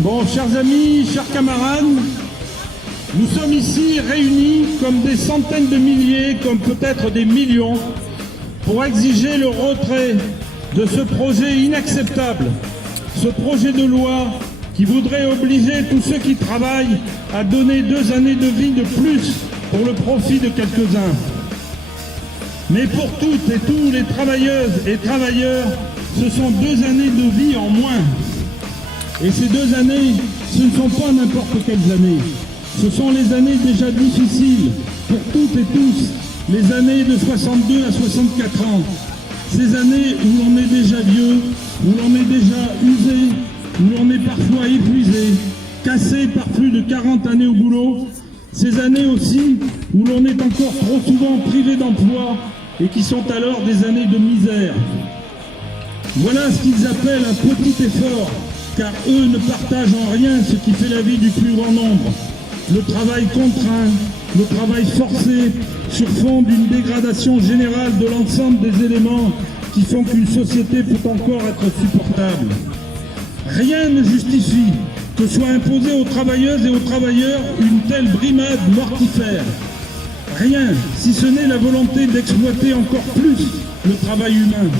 Bon, chers amis, chers camarades, nous sommes ici réunis comme des centaines de milliers, comme peut-être des millions, pour exiger le retrait de ce projet inacceptable, ce projet de loi qui voudrait obliger tous ceux qui travaillent à donner 2 années de vie de plus pour le profit de quelques-uns. Mais pour toutes et tous les travailleuses et travailleurs, ce sont 2 années de vie en moins. Et ces 2 années, ce ne sont pas n'importe quelles années. Ce sont les années déjà difficiles pour toutes et tous, les années de 62 à 64 ans. Ces années où l'on est déjà vieux, où l'on est déjà usé, où l'on est parfois épuisé, cassé par plus de 40 années au boulot. Ces années aussi où l'on est encore trop souvent privé d'emploi et qui sont alors des années de misère. Voilà ce qu'ils appellent un petit effort, car eux ne partagent en rien ce qui fait la vie du plus grand nombre. Le travail contraint, le travail forcé, sur fond d'une dégradation générale de l'ensemble des éléments qui font qu'une société peut encore être supportable. Rien ne justifie que soit imposée aux travailleuses et aux travailleurs une telle brimade mortifère. Rien, si ce n'est la volonté d'exploiter encore plus le travail humain.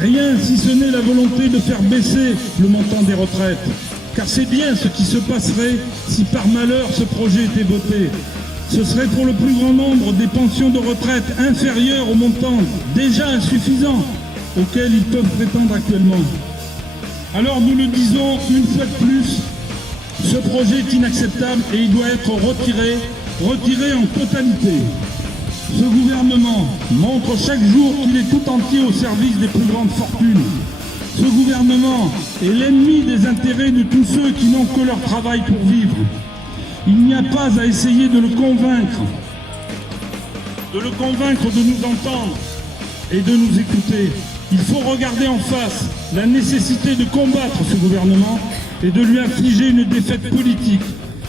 Rien, si ce n'est la volonté de faire baisser le montant des retraites. Car c'est bien ce qui se passerait si par malheur ce projet était voté. Ce serait pour le plus grand nombre des pensions de retraite inférieures au montant déjà insuffisant auquel ils peuvent prétendre actuellement. Alors nous le disons une fois de plus, ce projet est inacceptable et il doit être retiré en totalité. Ce gouvernement montre chaque jour qu'il est tout entier au service des plus grandes fortunes. Ce gouvernement est l'ennemi des intérêts de tous ceux qui n'ont que leur travail pour vivre. Il n'y a pas à essayer de le convaincre de nous entendre et de nous écouter. Il faut regarder en face la nécessité de combattre ce gouvernement et de lui infliger une défaite politique.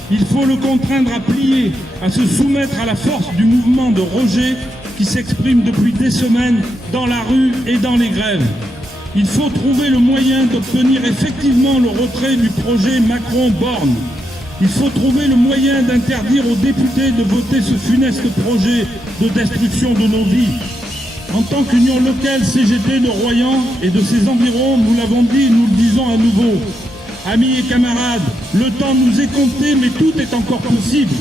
Il faut le contraindre à plier, à se soumettre à la force du mouvement de rejet qui s'exprime depuis des semaines dans la rue et dans les grèves. Il faut trouver le moyen d'obtenir effectivement le retrait du projet Macron-Borne. Il faut trouver le moyen d'interdire aux députés de voter ce funeste projet de destruction de nos vies. En tant qu'union locale CGT de Royan et de ses environs, nous l'avons dit et nous le disons à nouveau. Amis et camarades, le temps nous est compté, mais tout est encore possible.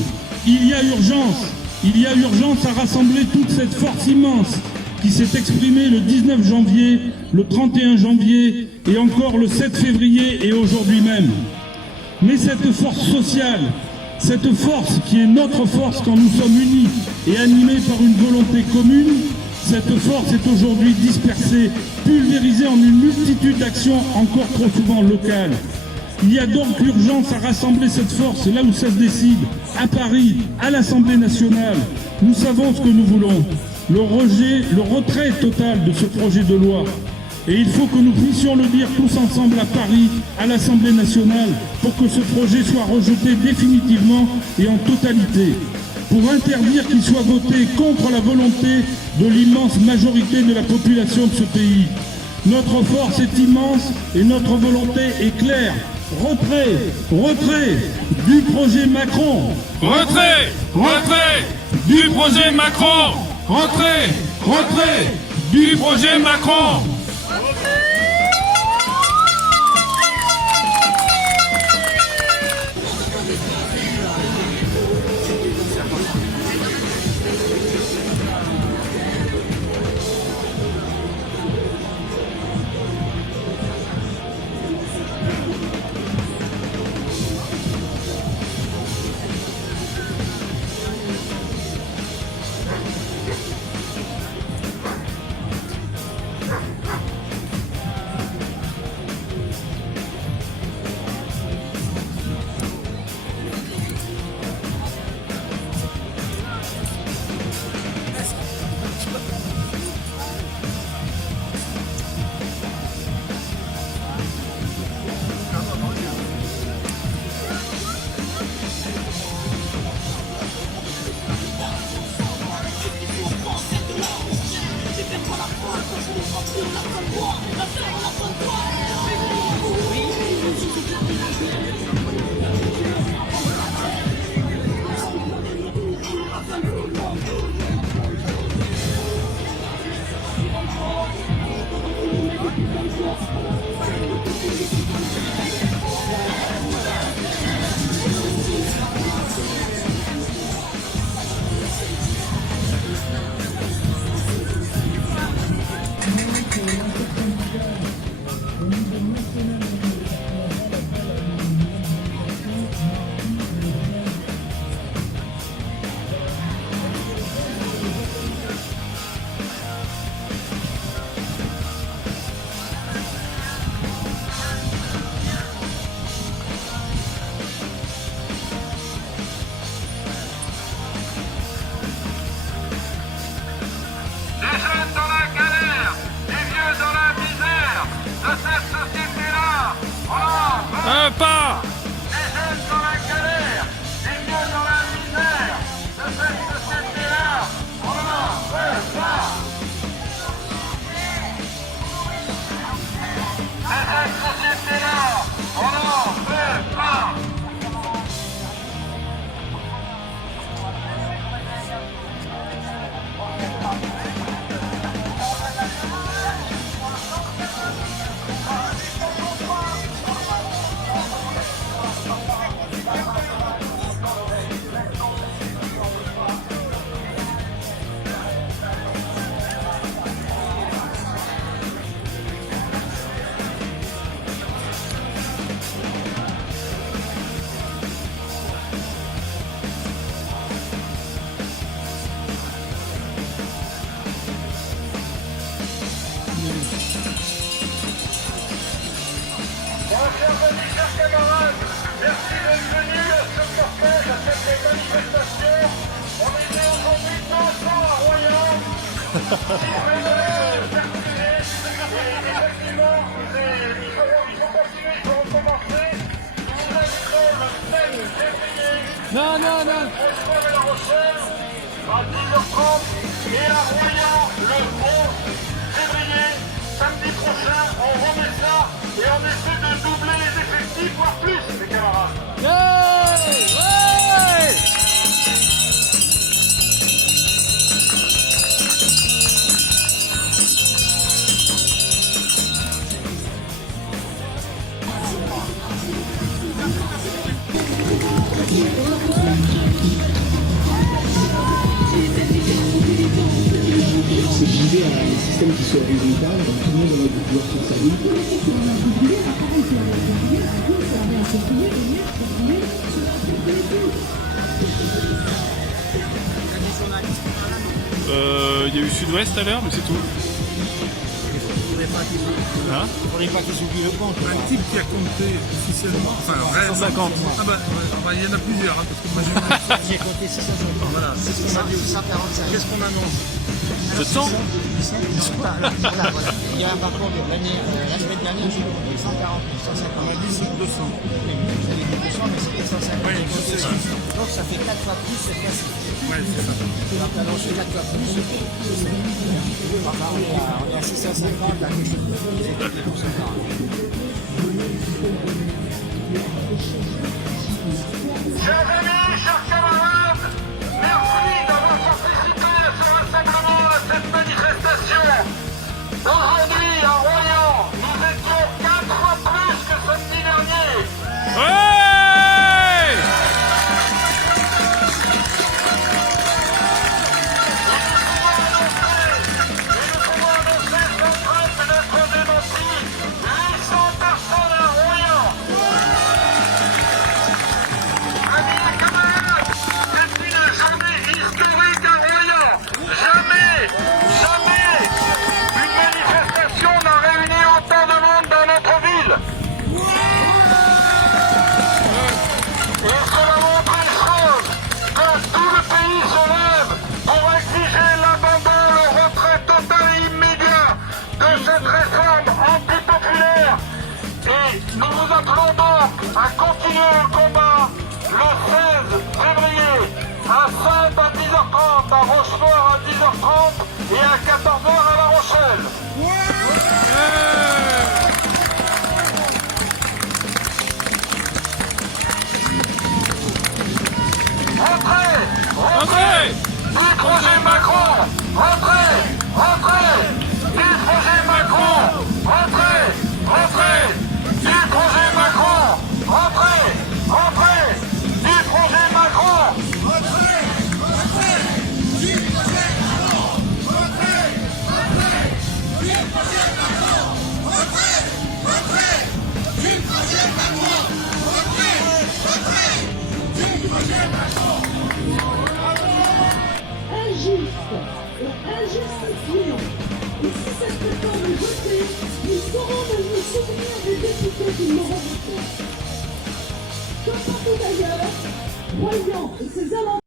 Il y a urgence à rassembler toute cette force immense qui s'est exprimée le 19 janvier, le 31 janvier et encore le 7 février et aujourd'hui même. Mais cette force sociale, cette force qui est notre force quand nous sommes unis et animés par une volonté commune, cette force est aujourd'hui dispersée, pulvérisée en une multitude d'actions encore trop souvent locales. Il y a donc urgence à rassembler cette force là où ça se décide, à Paris, à l'Assemblée nationale. Nous savons ce que nous voulons, le retrait total de ce projet de loi. Et il faut que nous puissions le dire tous ensemble à Paris, à l'Assemblée nationale, pour que ce projet soit rejeté définitivement et en totalité. Pour interdire qu'il soit voté contre la volonté de l'immense majorité de la population de ce pays. Notre force est immense et notre volonté est claire. Retrait du projet Macron. Retrait du projet Macron. Retrait du projet Macron. Un pas. Les jeunes dans la galère, les vieux dans la misère, de cette société-là, on n'en veut pas. De cette société-là, on n'en veut pas. Chers amis, chers camarades, merci d'être venus à ce cortège, à cette manifestation. On était aujourd'hui 200 à Royan. Effectivement, il faut continuer, il faut recommencer. Nous vous invitons le 7 février. Non. Au soir de La Rochelle, à 10h30, et à Royan le 11 février. Samedi prochain, on remet ça et on essaie de doubler les effectifs, voire plus, mes camarades. C'est d'arriver à un système qui soit horizontal, donc tout le monde va pouvoir faire sa vie. Il y a eu Sud-Ouest à l'heure, mais c'est tout. Hein? Il faudrait pas qu'ils oublient le compte. Un type qui a compté officiellement, enfin réellement. 150. Ah bah, il y en a plusieurs, hein, parce que moi J'ai compté 650. voilà, c'est ce qu'on a dit aussi. 645. Qu'est-ce qu'on annonce? 700. Voilà. Il y a un rapport de l'année, la semaine dernière, j'ai compté 140, 150. On a dit 200. Vous avez dit 200, mais c'était 150. Oui, je sais. Donc ça fait 4 fois plus cette fois-ci. Ouais, c'est ça. Donc annoncé 4 fois plus. Enfin, on est à 650, à quelque chose de plus. Ils étaient pour 140. Chers amis, chers camarades, merci d'avoir participé à ce rassemblement, à cette manifestation. Aujourd'hui, à Royan, nous étions 4 fois plus que samedi dernier. Ouais! Nous vous appelons donc à continuer le combat le 16 février à Saintes à 10h30, à Rochefort à 10h30 et à 14h à La Rochelle. Entrez! Du projet Macron! Rentrez! Du projet Macron! Rentrez! souvenir des députés qui l'auront voté. Comme partout ailleurs, Royan et ses alentours